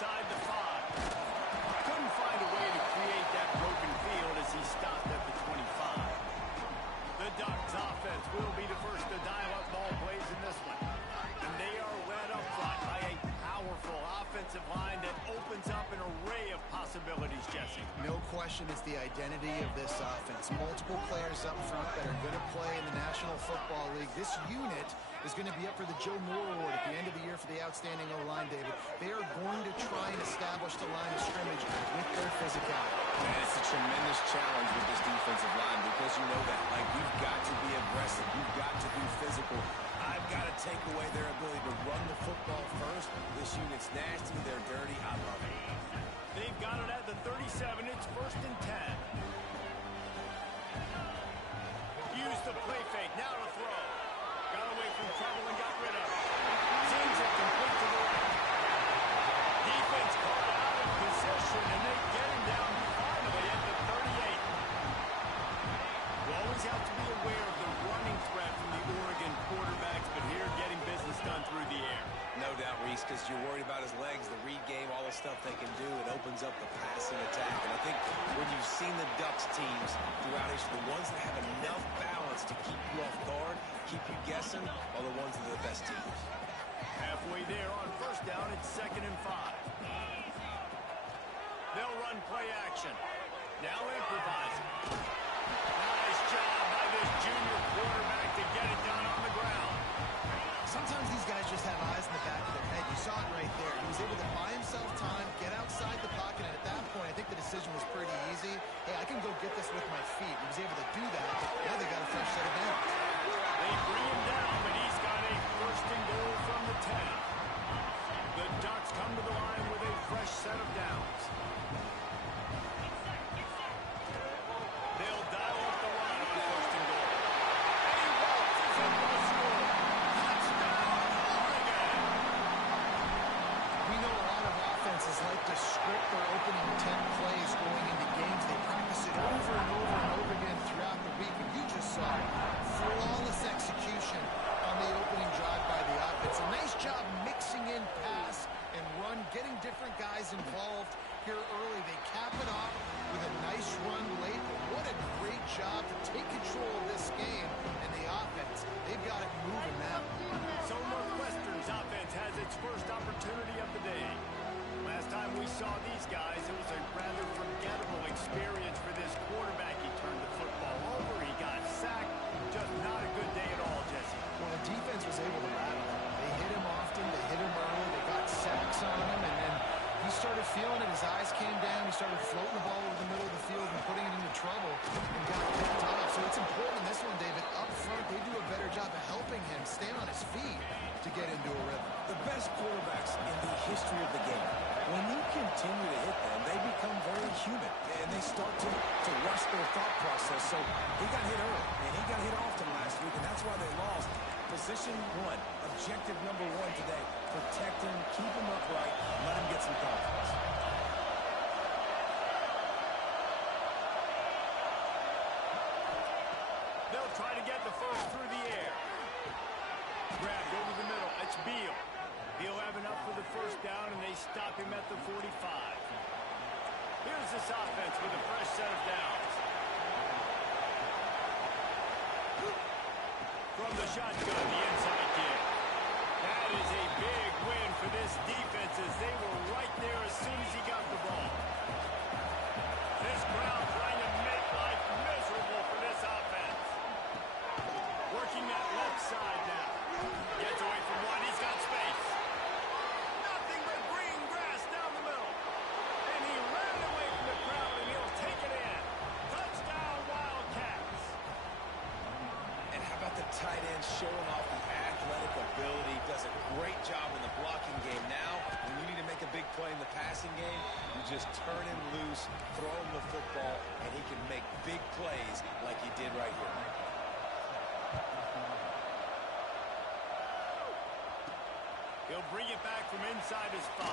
inside the 5. Couldn't find a way to create that broken field as he stopped at the 25. The Ducks offense will be the first to dial up ball plays in this one. And they are led up front by a powerful offensive line that opens up an array of possibilities, Jesse. No question it's the identity of this offense. Multiple players up front that are going to play in the National Football League. This unit is going to be up for the Joe Moore Award at the end of the year for the outstanding O-line, David. They are going to try and establish the line of scrimmage with their physicality. Man, it's a tremendous challenge with this defensive line because you know that. Like, you've got to be aggressive. You've got to be physical. I've got to take away their ability to run the football first. This unit's nasty. They're dirty. I love it. They've got it at the 37. It's 1st and 10. Use the play fake. Now to throw. Got away from trouble and got rid of it. Seems it complete to the right. Defense caught out of position, and they get him down finally at the 38. You always have to be aware of the running threat from the Oregon quarterbacks, but here getting business done through the air. No doubt, Reese, because you're worried about his legs, the read game, all the stuff they can do. It opens up the passing attack. And I think when you've seen the Ducks teams throughout history, the ones that have enough balance to keep you off guard, keep you guessing, are the ones that are the best teams. Halfway there on 1st down, it's 2nd and 5. They'll run play action. Now improvising. Nice job by this junior quarterback to get it done on the ground. Sometimes these guys just have eyes in the back of their head. You saw it right there. He was able to buy himself time, get outside the pocket, and at that point, I think the decision was pretty easy. Hey, I can go get this with my feet. He was able to do that. Now they got a fresh set of downs. They bring him down, but he's got a 1st and goal from the 10. The Ducks come to the line with a fresh set of downs. They'll dial up the line on 1st and goal. And he waltzes in for a score. Touchdown, Oregon! We know a lot of offenses like to script their opening 10 plays going into games. They practice it over and over and over again throughout the week. And you just saw flawless execution on the opening drive by the offense. A nice job mixing in pass and run, getting different guys involved here early. They cap it off with a nice run late. But what a great job to take control of this game. And the offense, they've got it moving now. So Northwestern's offense has its first opportunity of the day. Last time we saw these guys, it was a rather forgettable experience for this quarterback. He turned the football over, he got sacked. Just not a good day at all, Jesse. Well, the defense was able to rattle him. They hit him often, they hit him early, they got sacks on him, and then he started feeling it. His eyes came down, he started floating the ball over the middle of the field and putting it into trouble and got picked off. So it's important in this one, David, up front, they do a better job of helping him stay on his feet to get into a rhythm. The best quarterbacks in the history of the game, when you continue to hit them, they become very human, and they start to rush their thought process. So he got hit early, and he got hit often last week, and that's why they lost. Position 1, objective number 1 today, protect him, keep him upright, let him get some confidence. They'll try to get the first through the air. Grabbed over the middle. It's Beal. He'll have enough for the 1st down, and they stop him at the 45. Here's this offense with a fresh set of downs. From the shotgun, the inside kick. That is a big win for this defense as they were right there as soon as he got the ball. This crowd trying to make life miserable for this offense. Working that left side now. Gets away from one. He's got space. Nothing but green grass down the middle. And he ran away from the crowd, and he'll take it in. Touchdown, Wildcats. And how about the tight end showing off the athletic ability? Does a great job in the blocking game. Now, when you need to make a big play in the passing game, you just turn him loose, throw him the football, and he can make big plays like he did right here. He'll bring it back from inside his 5.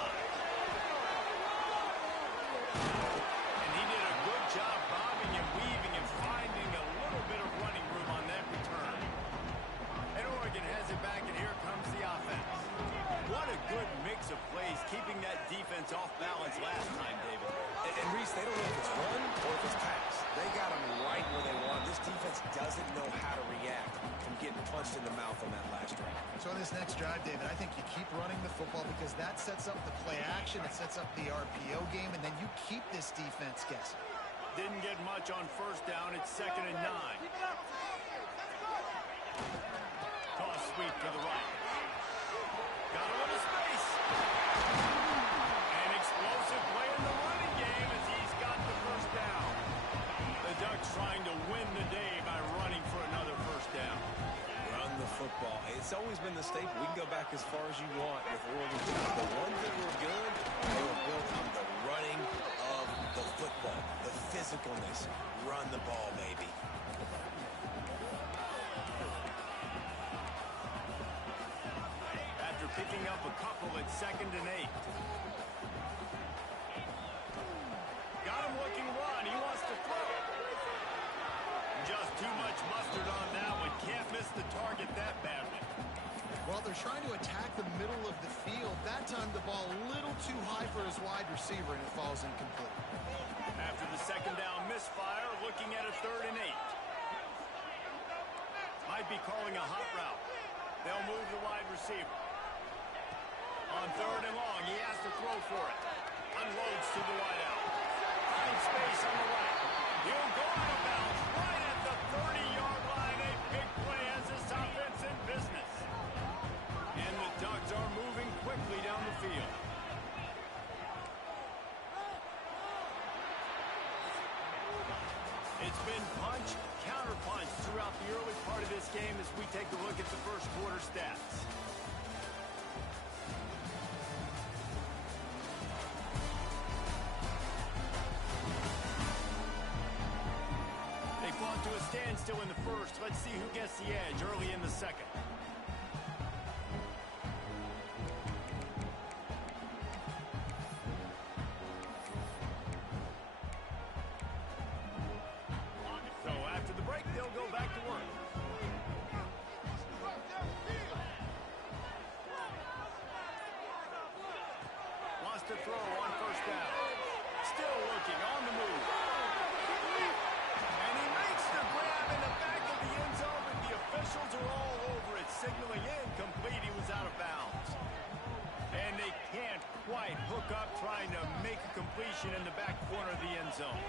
And he did a good job bobbing and weaving and finding a little bit of running room on that return. And Oregon has it back, and here comes the offense. What a good mix of plays, keeping that defense off on this next drive, David, I think you keep running the football because that sets up the play action, it sets up the RPO game, and then you keep this defense guessing. Didn't get much on first down. It's 2nd and 9. Toss sweep to the right. Got a little space. An explosive play in the running game as he's got the first down. The Ducks trying to win the day by running for another first down. Run the football. It's always been the staple. We can go back as far as you want with Oregon. The ones that were good, they were built on the running of the football, the physicalness. Run the ball, baby. After picking up a couple at 2nd and 8. Got him looking run. He wants to throw. Just too much mustard on that one. Can't miss the target that badly. Well, they're trying to attack the middle of the field. That time the ball a little too high for his wide receiver, and it falls incomplete. After the 2nd down misfire, looking at a 3rd and 8. Might be calling a hot route. They'll move the wide receiver. On 3rd and long, he has to throw for it. Unloads to the wideout. Finds space on the right. He'll go out of bounds right at the 30-yard line. A big play as this offense in business. And the Ducks are moving quickly down the field. It's been punch, counter-punch throughout the early part of this game as we take a look at the first quarter stats. They fought to a standstill in the first. Let's see who gets the edge early in the second. So after the break, they'll go back to work. Wants to throw on first down. Still looking on the move. And he makes the grab in the back of the end zone, but the officials are all over it, signaling incomplete. He was out of bounds. And they can't quite hook up trying to make a completion in the back corner of the end zone.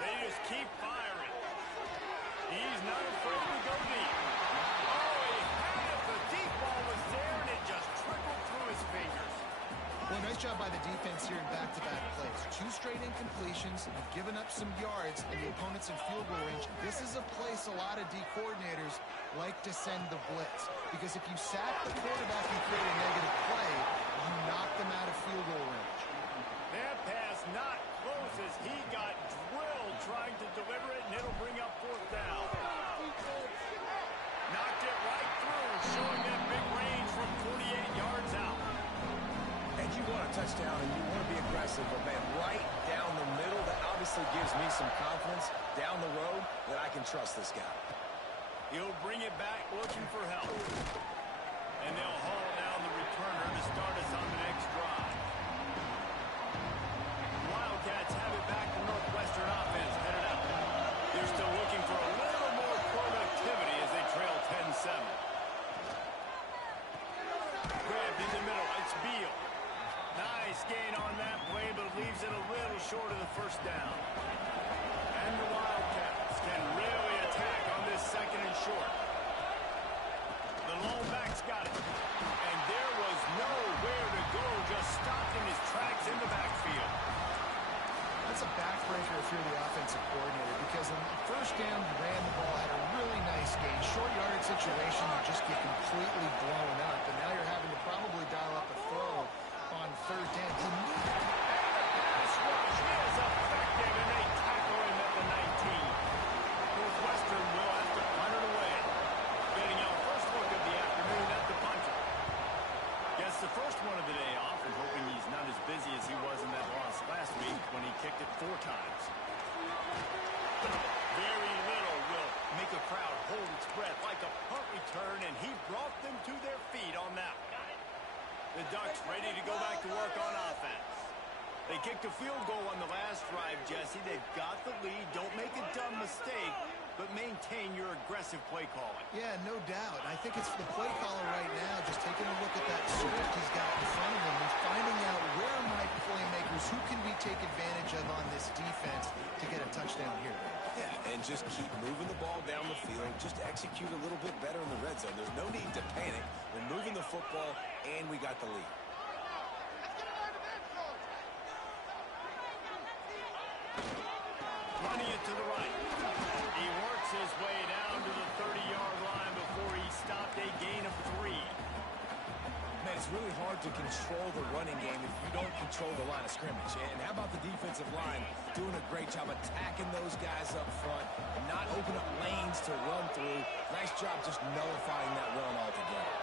They just keep firing. He's not afraid to go deep. Oh, he had it. The deep ball was there, and it just trickled through his fingers. Well, nice job by the defense here in back-to-back plays. 2 straight incompletions, have given up some yards, and the opponent's in field goal range. This is a place a lot of D coordinators like to send the blitz, because if you sack the quarterback and create a negative play, you knock them out of field goal range. That pass not close as he got drilled trying to deliver it, and it'll bring up 4th down. Knocked it right through, showing that big range from 48 yards out. And you want a touchdown and you want to be aggressive, but man, right down the middle, that obviously gives me some confidence down the road that I can trust this guy. He'll bring it back looking for help. And they'll haul down the returner to start us on the next drive. Wildcats have it back. The Northwestern offense headed out. They're still looking for a little more productivity as they trail 10-7. Grabbed in the middle. It's Beal. Nice gain on that play, but leaves it a little short of the first down. And the Wildcats can really attack on this 2nd and short. The lone back's got it. And there was nowhere to go, just stopped in his tracks in the backfield. That's a backbreaker if you're the offensive coordinator, because on the first down, you ran the ball, had a really nice gain. Short yardage situation, you just get completely blown up, and now you're having to probably dial up a throw on 3rd down. And the pass rush is effective, and they tackle him at the 19. Northwestern will have to punt it away. Getting our first look of the afternoon at the punter. Gets the first one of the day off, and hoping he's not as busy as he was in that loss last week when he kicked it 4 times. Very little will make a crowd hold its breath like a punt return, and he brought them to their feet on that one. The Ducks ready to go back to work on offense. They kicked a field goal on the last drive, Jesse. They've got the lead. Don't make a dumb mistake, but maintain your aggressive play calling. Yeah, no doubt. I think it's the play caller right now just taking a look at that script he's got in front of him and finding out where are my playmakers, who can we take advantage of on this defense to get a touchdown here. Yeah, and just keep moving the ball down the field. Just execute a little bit better in the red zone. There's no need to panic. We're moving the football, and we got the lead. Running it to the right. He works his way down to the 30-yard line before he stopped a gain of 3. Man, it's really hard to control the running game if you don't control the line of scrimmage. And how about the defensive line doing a great job attacking those guys up front and not open up lanes to run through. Nice job just nullifying that run altogether.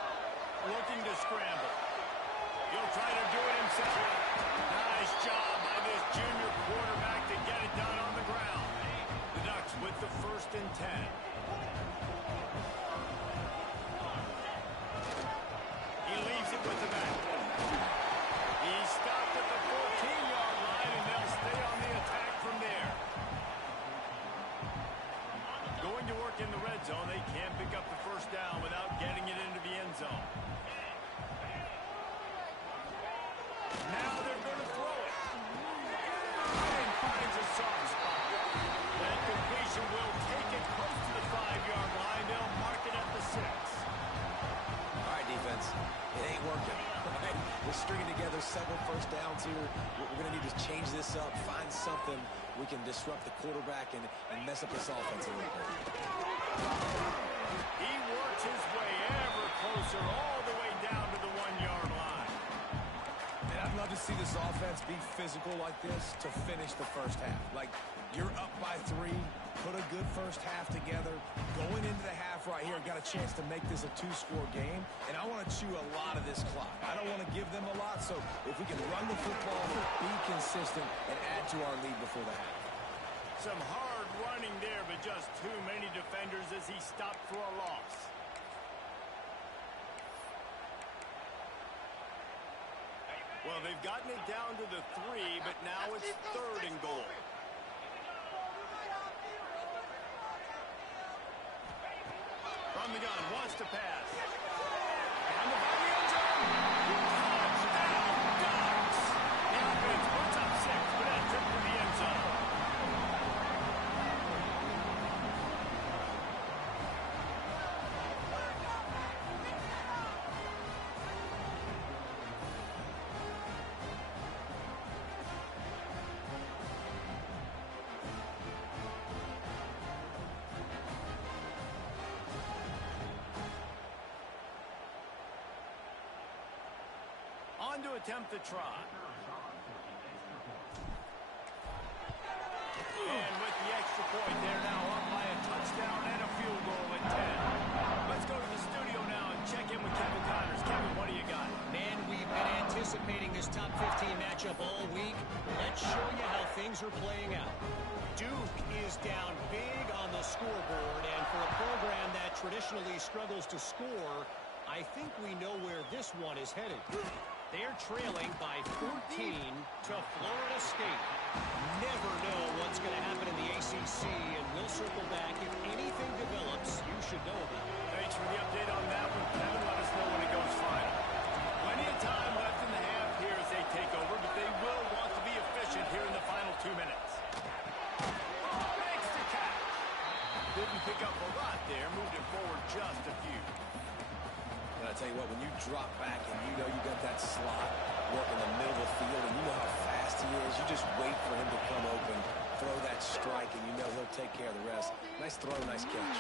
Looking to scramble. He'll try to do it himself. Nice job by this junior quarterback to get it done on the ground. The Ducks with the 1st and 10. He leaves it with the back. He stopped at the 14-yard line, and they'll stay on the attack from there. Going to work in the red zone. They can't pick up the 1st down without getting it into the end zone. Now they're going to throw it. And finds a soft spot. That completion will take it close to the 5-yard line. They'll mark it at the 6. All right, defense. It ain't working. We're stringing together several 1st downs here. We're going to need to change this up, find something we can disrupt the quarterback and mess up this offense a little bit. He works his way ever closer all the way down to the 1-yard line. And I'd love to see this offense be physical like this to finish the 1st half. Like, you're up by 3, put a good 1st half together. Going into the half right here, got a chance to make this a 2-score game, and I want to chew a lot of this clock. I don't want to give them a lot, so if we can run the football, be consistent, and add to our lead before the half. Some hard running there, but just too many defenders as he stopped for a loss. Well, they've gotten it down to the 3, but now it's 3rd and goal. From the gun, wants to pass. And the ball end zone. Touchdown, Ducks! The offense puts up 6, but that trip to the end zone. On to attempt the try. And with the extra point, they're now up by a touchdown and a field goal at 10. Let's go to the studio now and check in with Kevin Connors. Kevin, what do you got? Man, we've been anticipating this top 15 matchup all week. Let's show you how things are playing out. Duke is down big on the scoreboard, and for a program that traditionally struggles to score, I think we know where this one is headed. They're trailing by 14 to Florida State. Never know what's going to happen in the ACC, and we'll circle back. If anything develops, you should know about it. Thanks for the update on that one, Kevin. Let us know when it goes final. Plenty of time left in the half here as they take over, but they will want to be efficient here in the final 2 minutes. Thanks to catch. Didn't pick up a lot there. Moved it forward just a few. And I tell you what, when you drop back and you know you got that slot work in the middle of the field and you know how fast he is, you just wait for him to come open, throw that strike, and you know he'll take care of the rest. Nice throw, nice catch.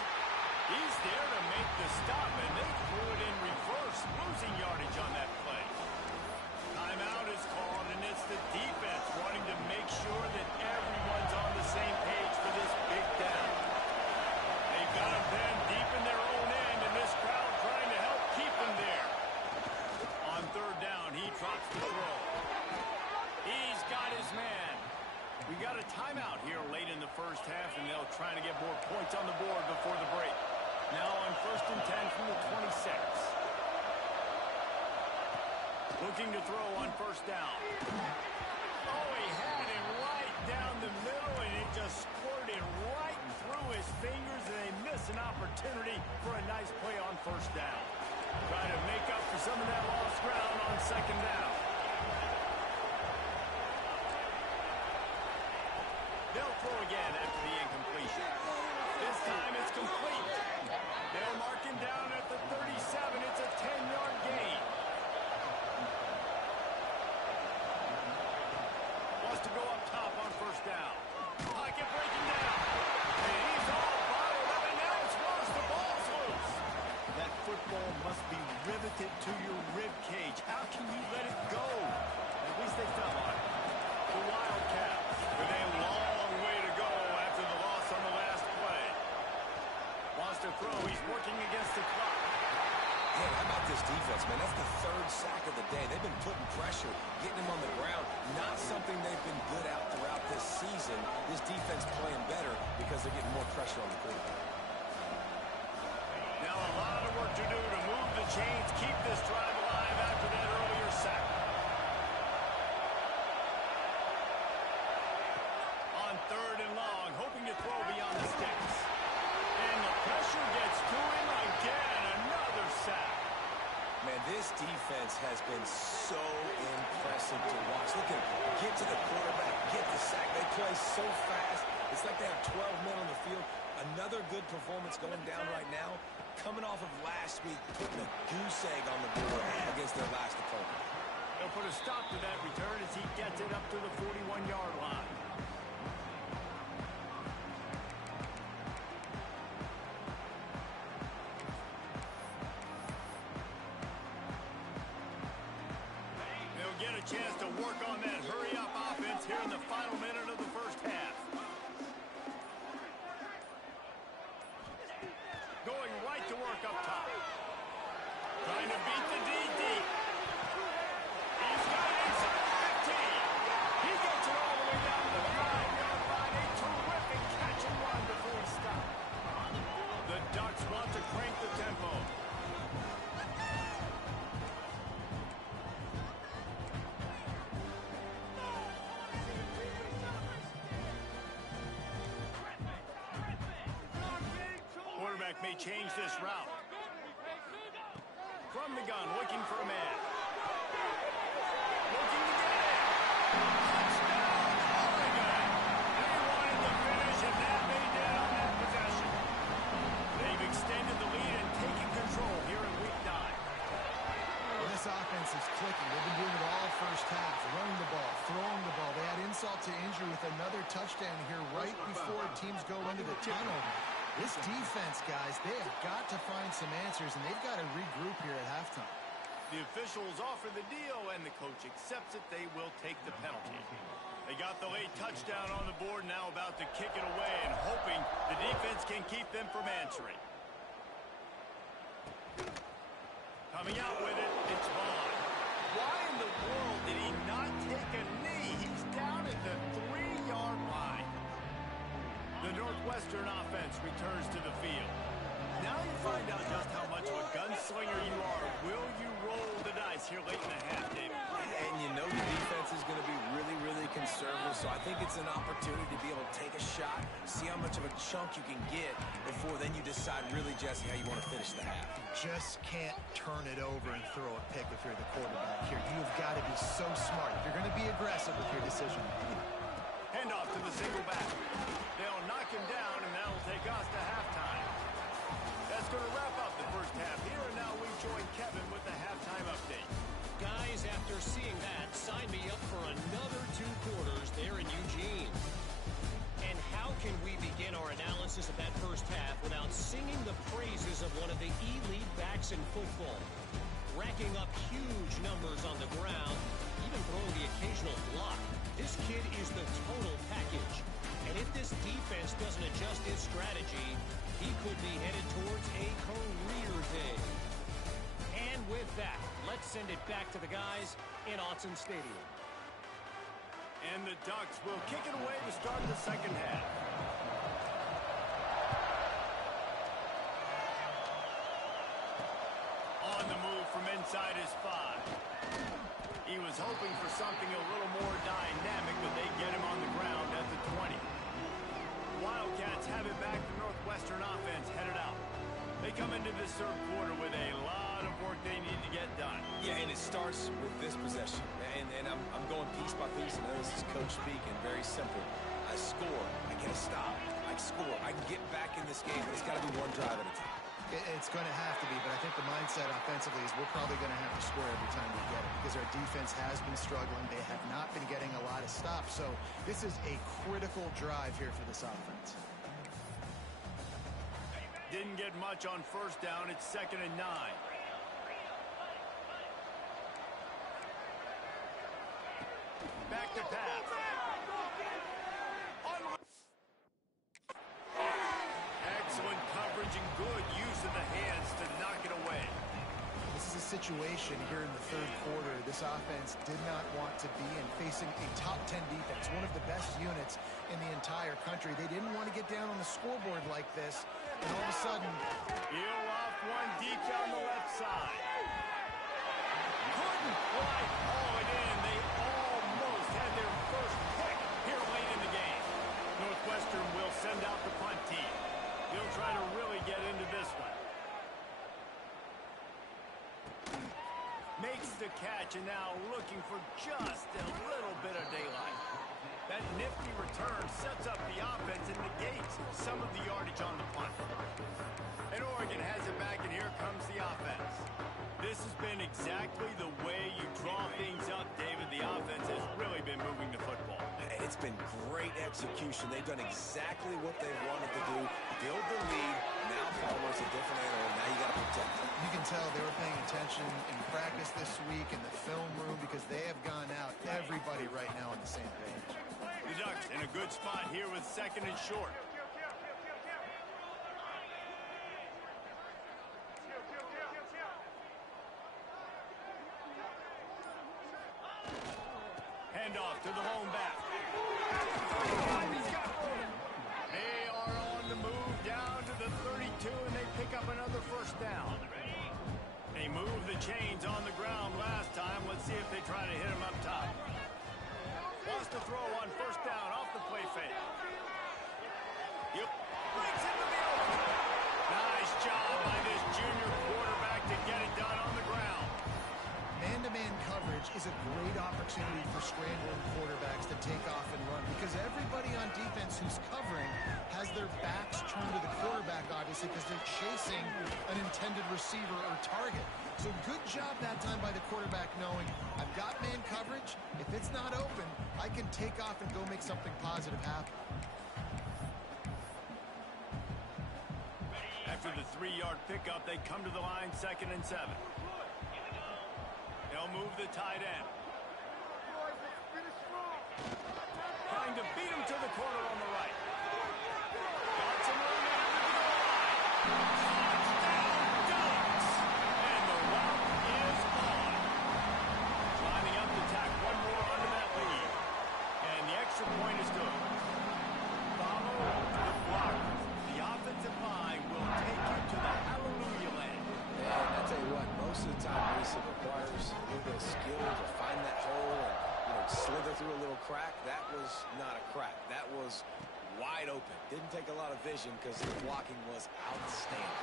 He's there to make the stop, and they threw it in reverse, losing yardage on that play. Timeout is called, and it's the defense wanting to make sure that everyone's on the same page for this big down. They've got him then deep in their own end, and this crowd trying to help keep him there. On 3rd down, he drops the throw. He's got his man. We got a timeout here late in the 1st half, and they'll try to get more points on the board before the break. Now on 1st and 10 from the 26. Looking to throw on 1st down. Oh, he had it right down the middle, and it just squirted right through his fingers, and they miss an opportunity for a nice play on first down. Trying to make up for some of that lost ground on second down. They'll throw again after the incompletion. This time it's complete. They'll mark him down at the 37. It's a 10-yard gain. Wants to go up top on first down. Pocket breaking down. And he's all bottled up, and now it's lost. The ball's loose. That football must be riveted to your rib cage. How can you let it go? At least they fell on it. The Wildcats with a long way to go after the loss on the last play. Wants to throw. He's working against the clock. Hey, how about this defense, man? That's the third sack of the day. They've been putting pressure, getting him on the ground. Not something they've been good at throughout this season. This defense playing better because they're getting more pressure on the quarterback. Now a lot of work to do to move the chains, keep this drive alive after that earlier sack. On third and long, hoping to throw beyond the sticks. And the pressure gets to him again. Another sack. Man, this defense has been so impressive to watch. Look at them. Get to the quarterback, get the sack. They play so fast. It's like they have 12 men on the field. Another good performance going down right now. Coming off of last week, putting a goose egg on the board against their last opponent. They'll put a stop to that return as he gets it up to the 41-yard line. They'll get a chance to work on that hurry-up offense here in the final minute of the first half. Going right to work up top. Trying to beat the DD. He's got it inside the 15. He gets it all the way down to the 5-yard line. A terrific catch and run before he stopped. The Ducks want to crank the tempo. Quarterback may change this route. From the gun, looking for a man. Looking to get it. Touchdown, Oregon. They wanted the finish, and that they did on that possession. They've extended the lead and taken control here in week 9. Well, this offense is clicking. They've been doing it all first half. Running the ball, throwing the ball. They had insult to injury with another touchdown here right before teams go into the tunnel. This defense, guys, they have got to find some answers, and they've got to regroup here at halftime. The officials offer the deal, and the coach accepts it. They will take the penalty. They got the late touchdown on the board, now about to kick it away and hoping the defense can keep them from answering. Coming out with it, it's Vaughn. Why in the world did he not take a knee? He's down at the 3-yard line. The Northwestern offense returns to the field. Now you find out just how much of a gunslinger you are. Will you roll the dice here late in the half, David? And you know the defense is going to be really, really conservative, so I think it's an opportunity to be able to take a shot, see how much of a chunk you can get before then you decide really, Jesse, how you want to finish the half. Just can't turn it over and throw a pick if you're the quarterback here. You've got to be so smart if you're going to be aggressive with your decision. Hand off to the single back. They'll knock him down, and that'll take us to halftime. That's going to wrap up the first half here, and now we join Kevin with the halftime update. Guys, after seeing that, sign me up for another 2 quarters there in Eugene. And how can we begin our analysis of that first half without singing the praises of one of the elite backs in football? Racking up huge numbers on the ground, even throwing the occasional block. This kid is the total package. And if this defense doesn't adjust his strategy, he could be headed towards a career day. And with that, let's send it back to the guys in Autzen Stadium. And the Ducks will kick it away to start the second half. On the move from inside his 5. He was hoping for something a little more dynamic, but they get him on the ground at the 20. Wildcats have it back. The Northwestern offense headed out. They come into this third quarter with a lot of work they need to get done. Yeah, and it starts with this possession. And I'm going piece by piece. I know this is coach speak and very simple. I score. I get a stop. I score. I can get back in this game. It's got to be one drive at a time. It's going to have to be, but I think the mindset offensively is we're probably going to have to score every time we get it because our defense has been struggling. They have not been getting a lot of stops. So this is a critical drive here for this offense. Didn't get much on first down. It's 2nd and 9. Back to pass. Excellent coverage and good use of the hands to knock it away. This is a situation here in the third quarter this offense did not want to be in, facing a top 10 defense, one of the best units in the entire country. They didn't want to get down on the scoreboard like this, and all of a sudden... Heel off one deep down the left side. Couldn't quite haul it in. They almost had their first pick here late in the game. Northwestern will send out the punt team. They'll try to really get into this one. Makes the catch and now looking for just a little bit of daylight. That nifty return sets up the offense and negates some of the yardage on the punt. And Oregon has it back, and here comes the offense. This has been exactly the way you draw things up, David. The offense has really been moving the football. It's been great execution. They've done exactly what they wanted to do. Build the lead. Now Palmer's a different animal. Now you got to protect him. You can tell they were paying attention in practice this week in the film room because they have gone out, everybody right now on the same page. The Ducks in a good spot here with 2nd and short. Handoff to the home back. They are on the move down to the 32, and they pick up another first down. They moved the chains on the ground last time. Let's see if they try to hit him up top. Wants to throw on first down off the play fake. Yep. Breaks in the middle. Nice job by this junior quarterback to get it done on the ground. Man-to-man coverage is a great opportunity for scrambling quarterbacks to take off and run because everybody on defense who's covering has their backs turned to the quarterback, obviously, because they're chasing an intended receiver or target. So good job that time by the quarterback knowing I've got man coverage. If it's not open, I can take off and go make something positive happen. After the 3-yard pickup, they come to the line 2nd and 7. They'll move the tight end. Trying to beat him to the corner on the right. Got some room after the goal line. Touchdown, Ducks! And the route is on. Lining up to tack one more under that lead. And the extra point is good. Follow to the block. The offensive line will take you to the hallelujah land. And I tell you what, most of the time, Reese, it requires a little bit of skill to find that hole and slither through a little crack. That was not a crack. That was wide open. Didn't take a lot of vision because the blocking was outstanding.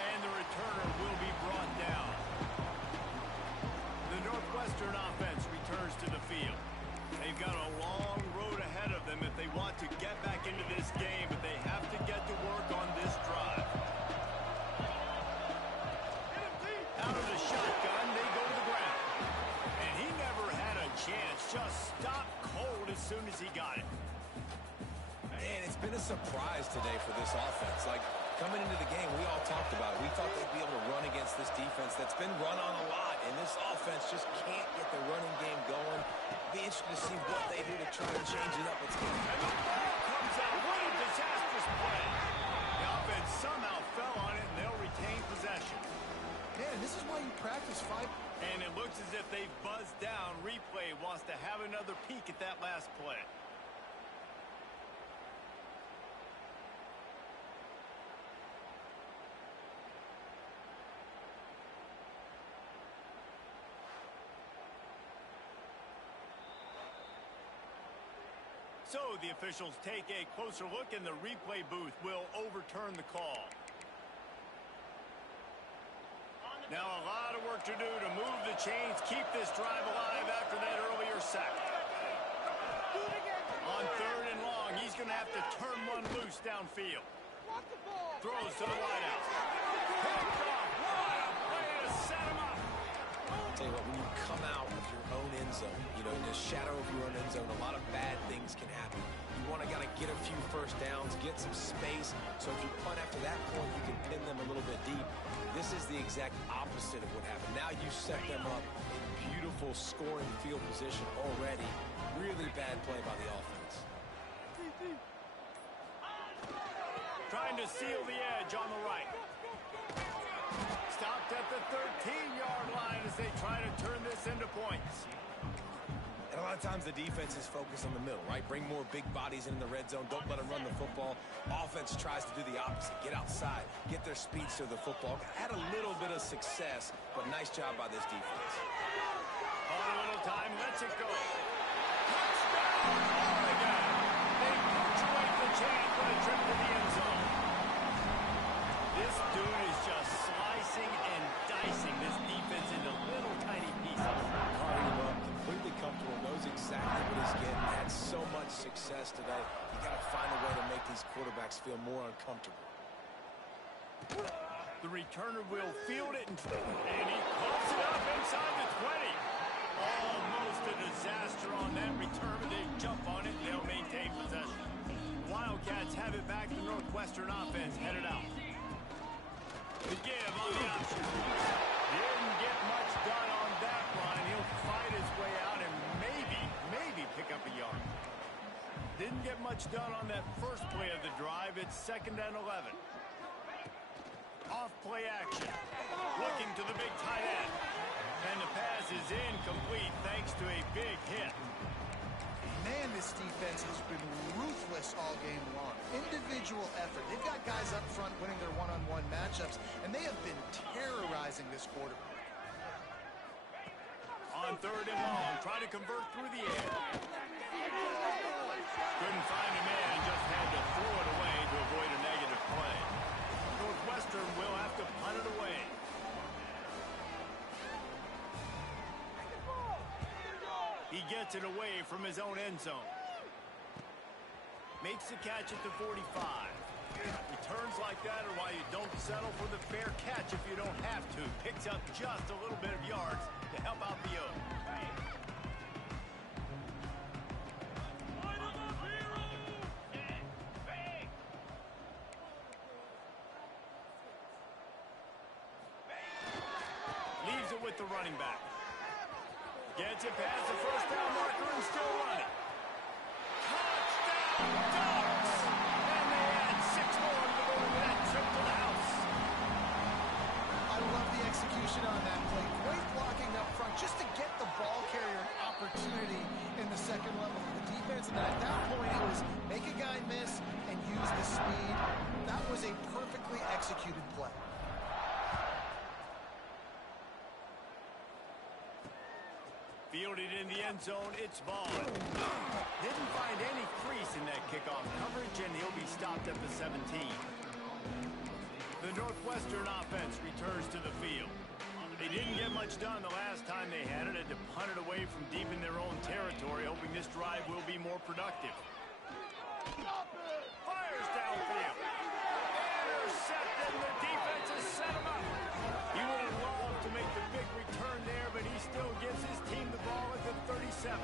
And the returner will be brought down. The Northwestern offense returns to the field. They've got a long road ahead of them if they want to get back into this game, but they have to get to work on this drive. Out of the shotgun, they go to the ground. And he never had a chance. Just stopped cold as soon as he got it. And it's been a surprise today for this offense. Like, coming into the game, we all talked about it. We thought they'd be able to run against this defense that's been run on a lot. And this offense just can't get the running game going. Be interested to see what they do to try to change it up. And the ball comes out. What a disastrous play. The offense somehow fell on it, and they'll retain possession. Yeah, and this is why you practice 5. And it looks as if they've buzzed down. Replay wants to have another peek at that last play. So the officials take a closer look, and the replay booth will overturn the call. Now a lot of work to do to move the chains, keep this drive alive after that earlier sack. On 3rd and long, he's going to have to turn one loose downfield. Throws to the wideout. Picked off. What a play to set him up. I'll tell you what, when you come out of your own end zone, you know, in the shadow of your own end zone, a lot of bad things can happen. You want to kind of get a few first downs, get some space, so if you punt after that point, you can pin them a little bit deep. This is the exact opposite of what happened. Now you set them up in beautiful scoring field position already. Really bad play by the offense. Trying to seal the edge on the right. Stopped at the 13-yard line as they try to turn this into points. And a lot of times the defense is focused on the middle, right? Bring more big bodies in the red zone. Don't let them run the football. Offense tries to do the opposite. Get outside. Get their speeds to the football. Had a little bit of success, but nice job by this defense. On a little time, lets it go. Touchdown, Oregon! They punctuate the chance for the trip to the end zone. This dude is just slicing and dicing this defense into little tiny pieces. Carving him up, completely comfortable, knows exactly what he's getting. Had so much success today. You got to find a way to make these quarterbacks feel more uncomfortable. The returner will field it, and he pulls it up inside the 20. Almost a disaster on that return, but they jump on it, and they'll maintain possession. The Wildcats have it back. The Northwestern offense headed out. The give on the option. Didn't get much done on that line. He'll fight his way out and maybe pick up a yard. Didn't get much done on that first play of the drive. It's 2nd and 11. Off play action. Looking to the big tight end. And the pass is incomplete thanks to a big hit. Man, this defense has been ruthless all game long. Individual effort. They've got guys up front winning their one-on-one matchups, and they have been terrorizing this quarterback. On 3rd and long, trying to convert through the air. Couldn't find a man, just had to throw it away to avoid a negative play. Northwestern will have to punt it away. He gets it away from his own end zone. Makes the catch at the 45. Returns like that are why you don't settle for the fair catch if you don't have to. Picks up just a little bit of yards to help out the O. Leaves it with the running back. Gets it past the first down marker and still running. Touchdown, Ducks! And they add 6 more to go with that trip to the house. I love the execution on that play. Great blocking up front just to get the ball carrier an opportunity in the second level of the defense. And then at that point, it was make a guy miss and use the speed. That was a perfectly executed play. Fielded in the end zone, it's Vaughn. Didn't find any crease in that kickoff coverage, and he'll be stopped at the 17. The Northwestern offense returns to the field. They didn't get much done the last time they had it. Had to punt it away from deep in their own territory, hoping this drive will be more productive. Fires downfield. Intercepted, the defense has set him up. He would have loved to make the big return there, but he still gives his team the ball at the 37.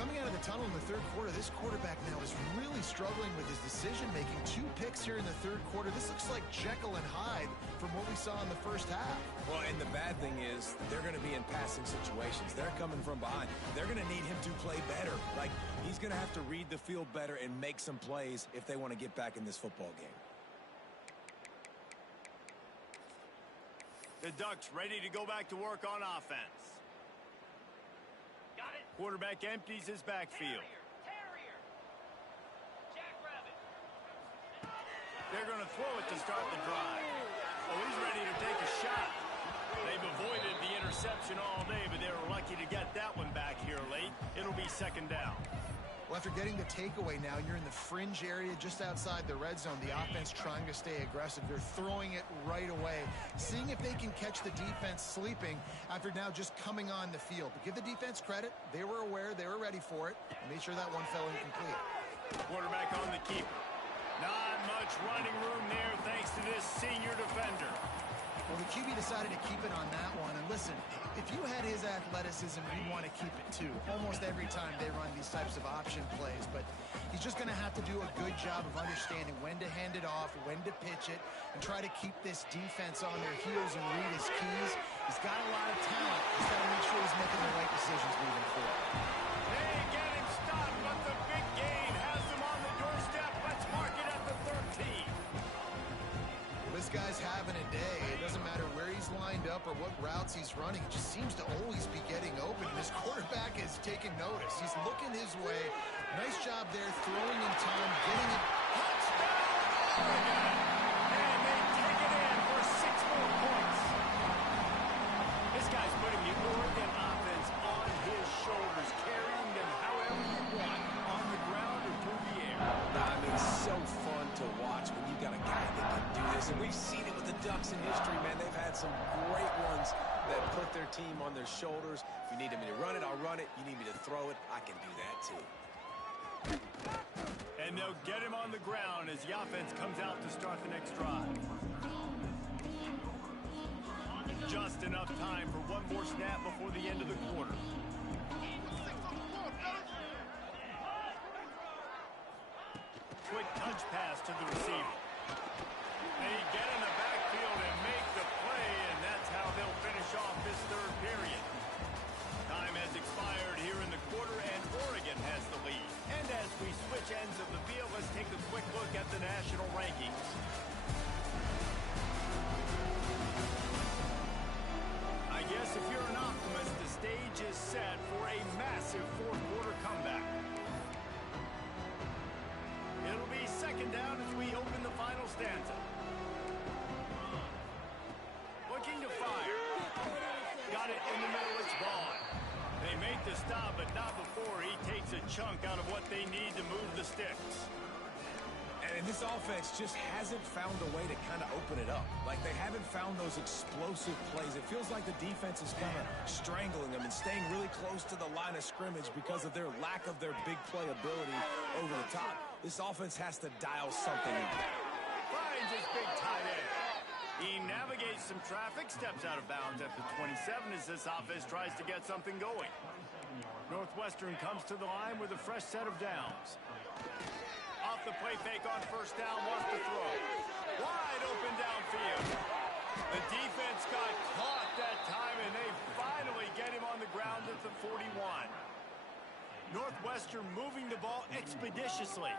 Coming out of the tunnel in the third quarter, this quarterback now is really struggling with his decision-making. 2 picks here in the third quarter. This looks like Jekyll and Hyde from what we saw in the first half. Well, and the bad thing is they're going to be in passing situations. They're coming from behind. They're going to need him to play better. Like, he's going to have to read the field better and make some plays if they want to get back in this football game. The Ducks ready to go back to work on offense. Got it. Quarterback empties his backfield. Terrier. Jackrabbit. They're going to throw it to start the drive. Oh, he's ready to take a shot. They've avoided the interception all day, but they were lucky to get that one back here late. It'll be 2nd down. Well, after getting the takeaway now, you're in the fringe area just outside the red zone. The offense trying to stay aggressive. They're throwing it right away, seeing if they can catch the defense sleeping after now just coming on the field. But give the defense credit. They were aware. They were ready for it. And made sure that one fell incomplete. Quarterback on the keeper. Not much running room there thanks to this senior defender. Well, the QB decided to keep it on that one. And listen, if you had his athleticism, you'd want to keep it too. Almost every time they run these types of option plays. But he's just going to have to do a good job of understanding when to hand it off, when to pitch it, and try to keep this defense on their heels and read his keys. He's got a lot of talent. He's got to make sure he's making the right decisions moving forward. They get him stopped, but the big gain has him on the doorstep. Let's mark it at the 13. This guy's having a day. It doesn't matter where he's lined up or what routes he's running. He just seems to always be getting open. And this quarterback is taking notice. He's looking his way. Nice job there, throwing in time, getting it. Touchdown, Oregon! And they take it in for 6 more points. This guy's putting the Oregon offense on his shoulders, carrying them however you want, on the ground or through the air. I mean, so fun to watch when you got a guy that can do this. And we've seen it with the Ducks in history, man. They've had some great ones that put their team on their shoulders. If you need me to run it, I'll run it. You need me to throw it, I can do that too. And they'll get him on the ground as the offense comes out to start the next drive. Just enough time for one more snap before the end of the quarter. Quick touch pass to the receiver. They get in the backfield and make the play, and that's how they'll finish off this third period. Time has expired here in the quarter, and Oregon has the lead. And as we switch ends of the field, let's take a quick look at the national rankings. I guess if you're an optimist, the stage is set for a massive fourth-quarter comeback. It'll be second down as we open the final stanza. Looking to fire. Got it in the middle, it's Vaughn. They make the stop, but not before he takes a chunk out of what they need to move the sticks. And this offense just hasn't found a way to kind of open it up. Like, they haven't found those explosive plays. It feels like the defense is kind of strangling them and staying really close to the line of scrimmage because of their lack of their big play ability over the top. This offense has to dial something in. Finds his big tight end. He navigates some traffic, steps out of bounds at the 27 as this offense tries to get something going. Northwestern comes to the line with a fresh set of downs. Off the play fake on first down, wants to throw. Wide open downfield. The defense got caught that time, and they finally get him on the ground at the 41. Northwestern moving the ball expeditiously.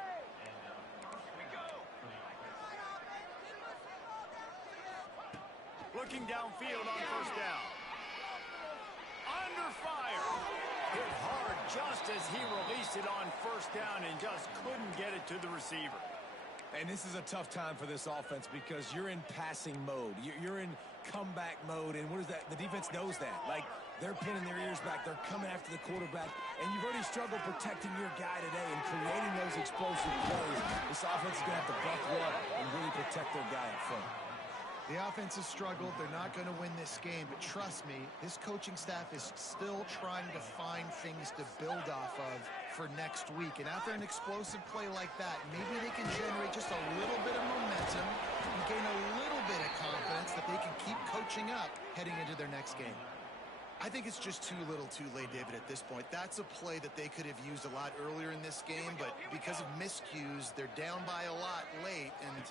Looking downfield on first down. Under fire. Hit hard just as he released it on first down and just couldn't get it to the receiver. And this is a tough time for this offense because you're in passing mode. You're in comeback mode, and what is that? The defense knows that. Like, they're pinning their ears back. They're coming after the quarterback, and you've already struggled protecting your guy today and creating those explosive plays. This offense is going to have to buckle up and really protect their guy up front. The offense has struggled. They're not going to win this game, but trust me, this coaching staff is still trying to find things to build off of for next week. And after an explosive play like that, maybe they can generate just a little bit of momentum and gain a little bit of confidence that they can keep coaching up heading into their next game. I think it's just too little too late, David, at this point. That's a play that they could have used a lot earlier in this game, but because of miscues, they're down by a lot late, and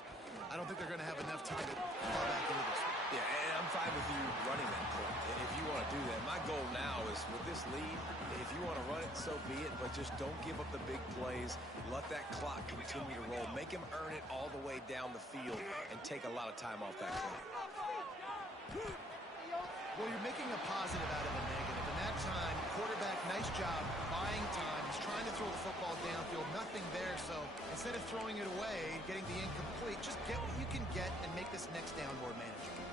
I don't think they're going to have enough time to fall back into this. Yeah, and I'm fine with you running that play if you want to do that. My goal now is with this lead, if you want to run it, so be it, but just don't give up the big plays. Let that clock continue to roll. Make him earn it all the way down the field and take a lot of time off that clock. Well, you're making a positive out of a negative. In that time, quarterback, nice job, buying time. He's trying to throw the football downfield, nothing there. So instead of throwing it away, getting the incomplete, just get what you can get and make this next down more manageable.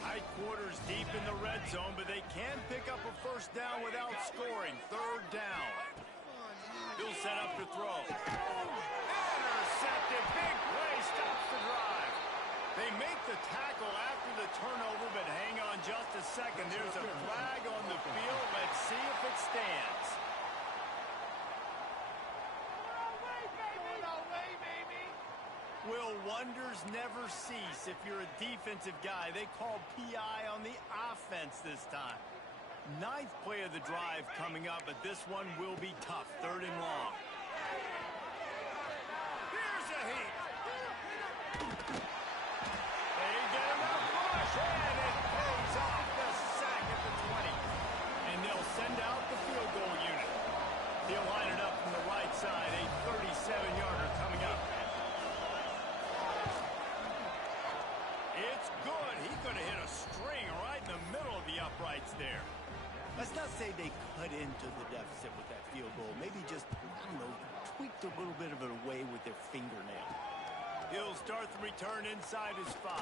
Tight quarters deep in the red zone, but they can pick up a first down without scoring. Third down. He'll set up to throw. Intercepted. Big play stops the drive. They make the tackle after the turnover, but hang on just a second. There's a flag on the field. Let's see if it stands. Will wonders never cease if you're a defensive guy? They call PI on the offense this time. 9th play of the drive coming up, but this one will be tough. 3rd and long. Here's a heat. They get him a push, and it pays off the sack at the 20. And they'll send out the field goal unit. He'll line it up from the right side. A 37-yarder coming up. It's good. He could have hit a string right in the middle of the uprights there. Let's not say they cut into the deficit with that field goal. Maybe just, I don't know, tweaked a little bit of it away with their fingernail. He'll start the return inside his 5.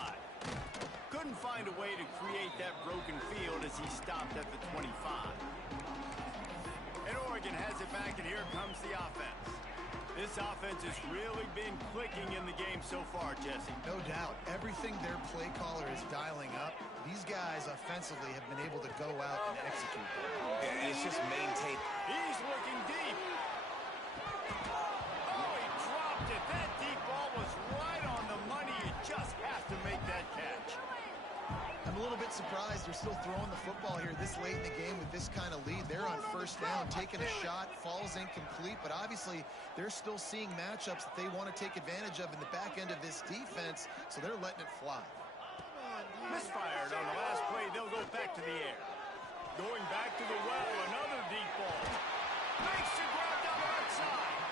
Couldn't find a way to create that broken field as he stopped at the 25. And Oregon has it back, and here comes the offense. This offense has really been clicking in the game so far, Jesse. No doubt. Everything their play caller is dialing up, these guys offensively have been able to go out and execute. And it's just maintained. He's looking deep. Oh, he dropped it. That deep ball was right on the money. You just have to make that catch. I'm a little bit surprised they're still throwing the football here this late in the game with this kind of lead. They're on 1st down, taking a shot, falls incomplete, but obviously they're still seeing matchups that they want to take advantage of in the back end of this defense, so they're letting it fly. Misfired on the last play. They'll go back to the air. Going back to the well, another deep ball. Makes the grab down the right side.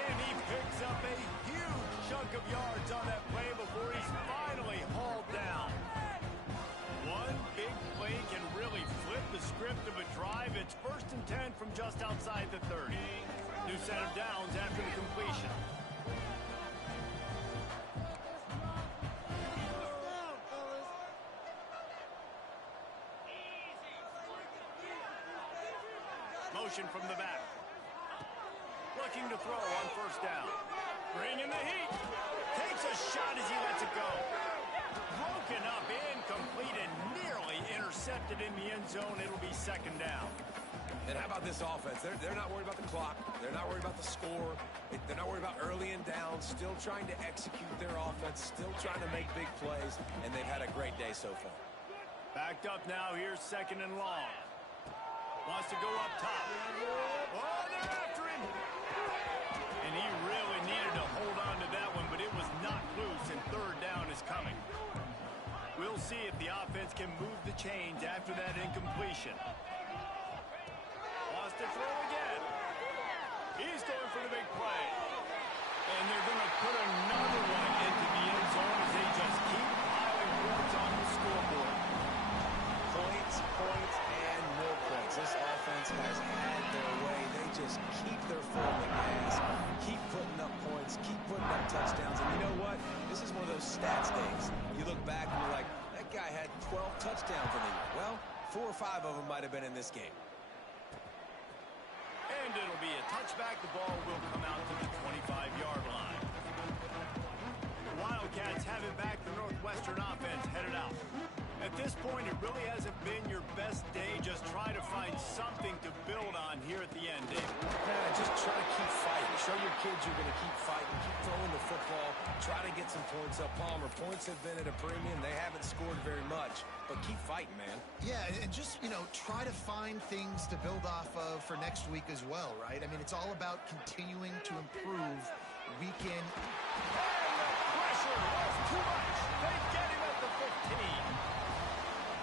And he picks up a huge chunk of yards on that play before he's finally hauled down. One big play can really flip the script of a drive. It's 1st and 10 from just outside the 30. New set of downs after the completion. Motion from the back. Looking to throw on 1st down. Bringing the heat. Takes a shot as he lets it go. Broken up, incomplete, and nearly intercepted in the end zone. It'll be 2nd down. And how about this offense? They're not worried about the clock. They're not worried about the score. They're not worried about early and down. Still trying to execute their offense. Still trying to make big plays. And they've had a great day so far. Backed up now. Here's 2nd and long. Wants to go up top. Oh, they're after him. And he really needed to hold on to that one, but it was knocked loose, and 3rd down is coming. We'll see if the offense can move the chains after that incompletion. Wants to throw again. He's going for the big play. And they're going to put another one into the end zone as they just keep piling points on the scoreboard. Points, and more points. This offense has had their way. They just keep their foot on the gas, keep putting up points, keep putting up touchdowns. And you know what? This is one of those stats days. You look back and you're like, that guy had 12 touchdowns in the year. Well, 4 or 5 of them might have been in this game. And it'll be a touchback. The ball will come out to the 25-yard line. The Wildcats have it back. The Northwestern offense headed out. At this point, it really hasn't been your best day. Just try to find something to build on here at the end, Dave. Yeah, just try to keep fighting. Show your kids you're going to keep fighting. Keep throwing the football. Try to get some points up. Palmer, points have been at a premium. They haven't scored very much, but keep fighting, man. Yeah, and just, try to find things to build off of for next week as well, right? I mean, it's all about continuing to improve week in. And the pressure was too much. They get him at the 15.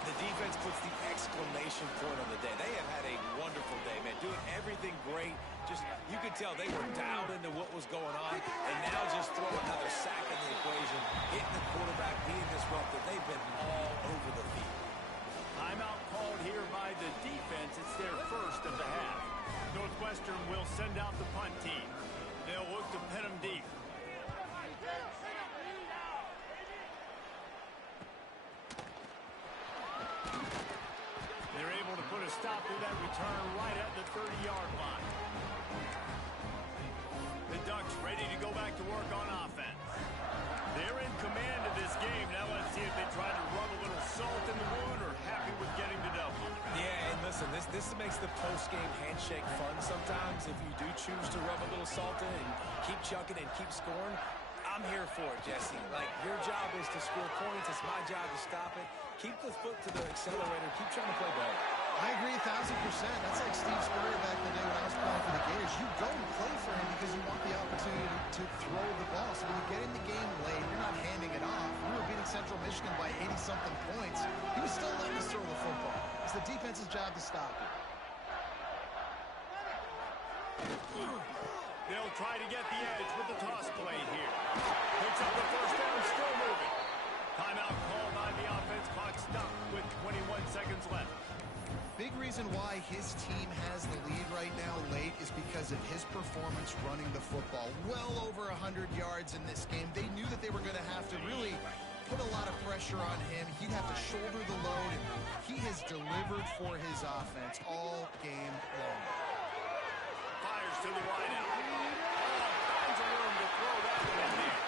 The defense puts the exclamation point on the day. They have had a wonderful day, man. Doing everything great. Just, you could tell they were dialed into what was going on. And now just throw another sack in the equation. Hitting the quarterback, being disruptive. They've been all over the field. Timeout called here by the defense. It's their 1st of the half. Northwestern will send out the punt team. They'll look to pin them deep. They're able to put a stop after that return right at the 30-yard line. The Ducks ready to go back to work on offense. They're in command of this game. Now let's see if they try to rub a little salt in the wound or happy with getting the W. Yeah, and listen, this makes the post-game handshake fun sometimes. If you do choose to rub a little salt in and keep chucking and keep scoring, I'm here for it, Jesse. Like, your job is to score points. It's my job to stop it. Keep the foot to the accelerator. Keep trying to play better. I agree 1,000%. That's like Steve Spurrier back in the day when I was playing for the Gators. You go and play for him because you want the opportunity to throw the ball. So when you get in the game late, you're not handing it off. We were beating Central Michigan by 80-something points. He was still letting us throw the football. It's the defense's job to stop it. They'll try to get the edge with the toss play here. Picks up the first down, still moving. Timeout called by the offense. Clock stopped with 21 seconds left. Big reason why his team has the lead right now late is because of his performance running the football. Well over 100 yards in this game. They knew that they were going to have to really put a lot of pressure on him. He'd have to shoulder the load, and he has delivered for his offense all game long. Fires to the wideout. Finds a room to throw that one in there.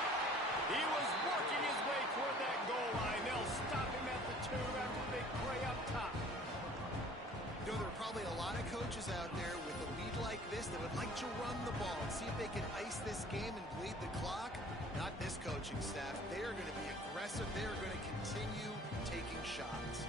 He was working his way toward that goal line. They'll stop him at the 2 after the big play up top. You know, there are probably a lot of coaches out there with a lead like this that would like to run the ball and see if they can ice this game and bleed the clock. Not this coaching staff. They are going to be aggressive. They are going to continue taking shots.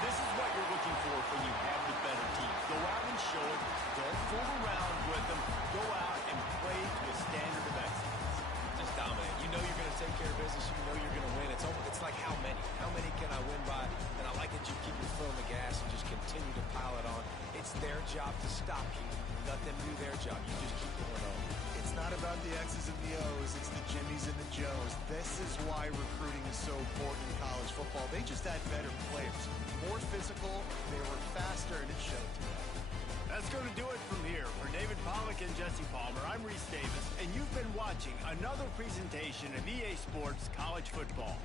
This is what you're looking for when you have the better team. Go out and show it. Don't fool around with them. Go out and play to a standard of excellence. Just dominate. You know you're going to take care of business. You know you're going to win. It's like how many? How many can I win by? And I like that you keep your foot on the gas and just continue to pile it on. It's their job to stop you. Let them do their job. You just keep going on. It's not about the X's and the O's. It's the Jimmies and the Joes. This is why recruiting is so important in college football. They just had better players. More physical. They were faster, and it showed today. That's going to do it from here. For David Pollack and Jesse Palmer, I'm Reese Davis, and you've been watching another presentation of EA Sports College Football.